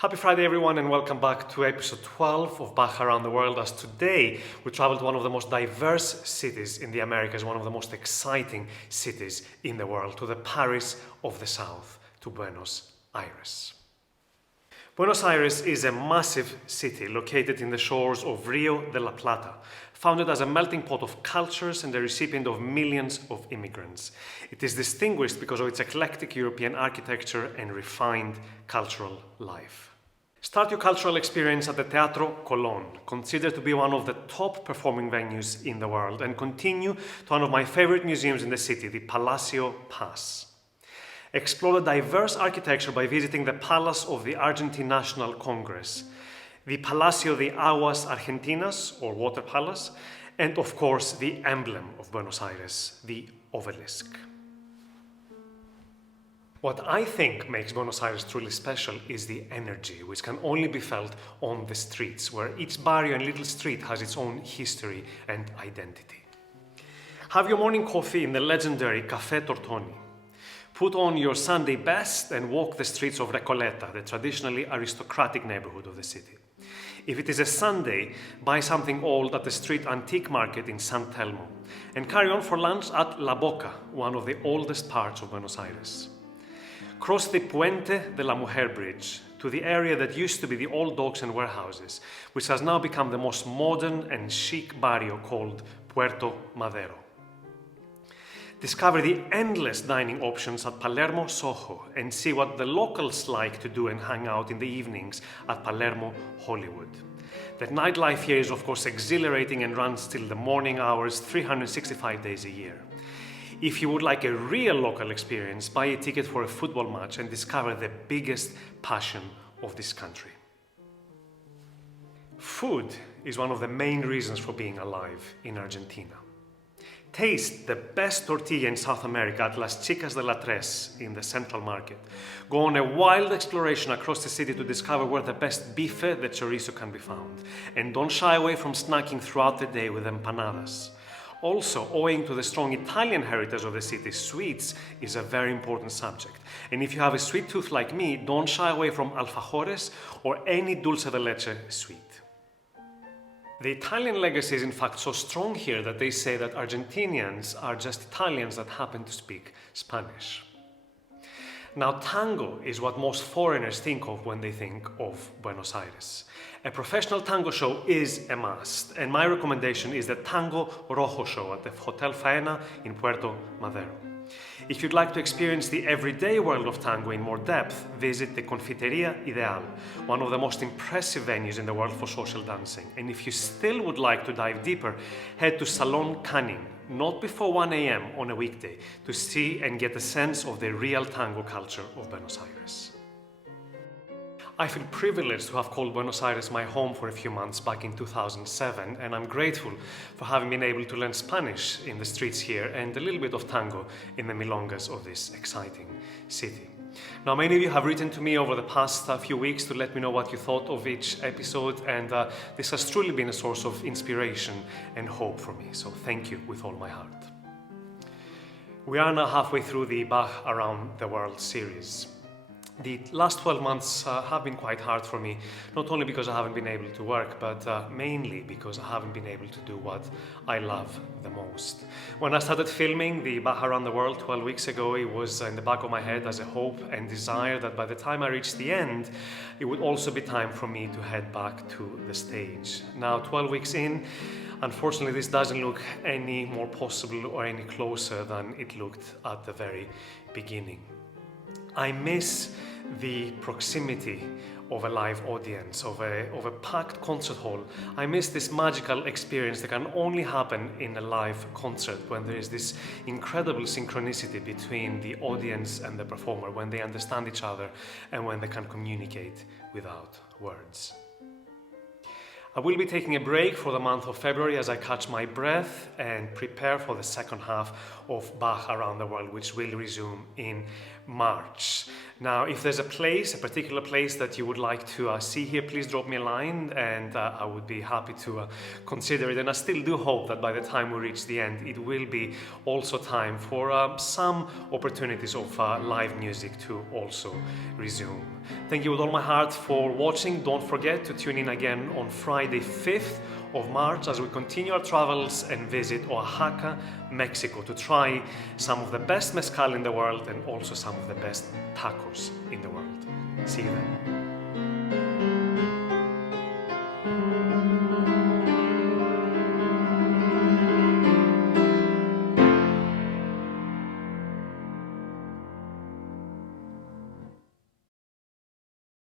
Happy Friday everyone and welcome back to episode 12 of Bach Around the World, as today we travel to one of the most diverse cities in the Americas, one of the most exciting cities in the world, to the Paris of the South, to Buenos Aires. Buenos Aires is a massive city located in the shores of Rio de la Plata, founded as a melting pot of cultures and the recipient of millions of immigrants. It is distinguished because of its eclectic European architecture and refined cultural life. Start your cultural experience at the Teatro Colón, considered to be one of the top performing venues in the world, and continue to one of my favorite museums in the city, the Palacio Paz. Explore the diverse architecture by visiting the Palace of the Argentine National Congress, the Palacio de Aguas Argentinas, or Water Palace, and of course the emblem of Buenos Aires, the obelisk. What I think makes Buenos Aires truly special is the energy, which can only be felt on the streets, where each barrio and little street has its own history and identity. Have your morning coffee in the legendary Café Tortoni. Put on your Sunday best and walk the streets of Recoleta, the traditionally aristocratic neighborhood of the city. If it is a Sunday, buy something old at the street antique market in San Telmo, and carry on for lunch at La Boca, one of the oldest parts of Buenos Aires. Cross the Puente de la Mujer bridge to the area that used to be the old docks and warehouses, which has now become the most modern and chic barrio called Puerto Madero. Discover the endless dining options at Palermo Soho and see what the locals like to do and hang out in the evenings at Palermo Hollywood. The nightlife here is of course exhilarating and runs till the morning hours 365 days a year. If you would like a real local experience, buy a ticket for a football match and discover the biggest passion of this country. Food is one of the main reasons for being alive in Argentina. Taste the best tortilla in South America at Las Chicas de la Tres in the Central Market. Go on a wild exploration across the city to discover where the best bife de chorizo can be found. And don't shy away from snacking throughout the day with empanadas. Also, owing to the strong Italian heritage of the city, sweets is a very important subject. And if you have a sweet tooth like me, don't shy away from alfajores or any dulce de leche sweet. The Italian legacy is in fact so strong here that they say that Argentinians are just Italians that happen to speak Spanish. Now, tango is what most foreigners think of when they think of Buenos Aires. A professional tango show is a must, and my recommendation is the Tango Rojo show at the Hotel Faena in Puerto Madero. If you'd like to experience the everyday world of tango in more depth, visit the Confiteria Ideal, one of the most impressive venues in the world for social dancing. And if you still would like to dive deeper, head to Salon Canin, not before 1 a.m. on a weekday, to see and get a sense of the real tango culture of Buenos Aires. I feel privileged to have called Buenos Aires my home for a few months back in 2007, and I'm grateful for having been able to learn Spanish in the streets here and a little bit of tango in the milongas of this exciting city. Now, many of you have written to me over the past few weeks to let me know what you thought of each episode, and this has truly been a source of inspiration and hope for me, so thank you with all my heart. We are now halfway through the Bach Around the World series. The last 12 months have been quite hard for me, not only because I haven't been able to work, but mainly because I haven't been able to do what I love the most. When I started filming the Bach Around the World 12 weeks ago, it was in the back of my head as a hope and desire that by the time I reached the end, it would also be time for me to head back to the stage. Now, 12 weeks in, unfortunately, this doesn't look any more possible or any closer than it looked at the very beginning. I miss the proximity of a live audience, of a packed concert hall. I miss this magical experience that can only happen in a live concert, when there is this incredible synchronicity between the audience and the performer, when they understand each other and when they can communicate without words. I will be taking a break for the month of February as I catch my breath and prepare for the second half of Bach Around the World, which will resume in March. Now, if there's a particular place that you would like to see here, please drop me a line and I would be happy to consider it. And I still do hope that by the time we reach the end, it will be also time for some opportunities of live music to also resume. Thank you with all my heart for watching. Don't forget to tune in again on Friday 5th of March as we continue our travels and visit Oaxaca, Mexico, to try some of the best mezcal in the world and also some of the best tacos in the world. See you then.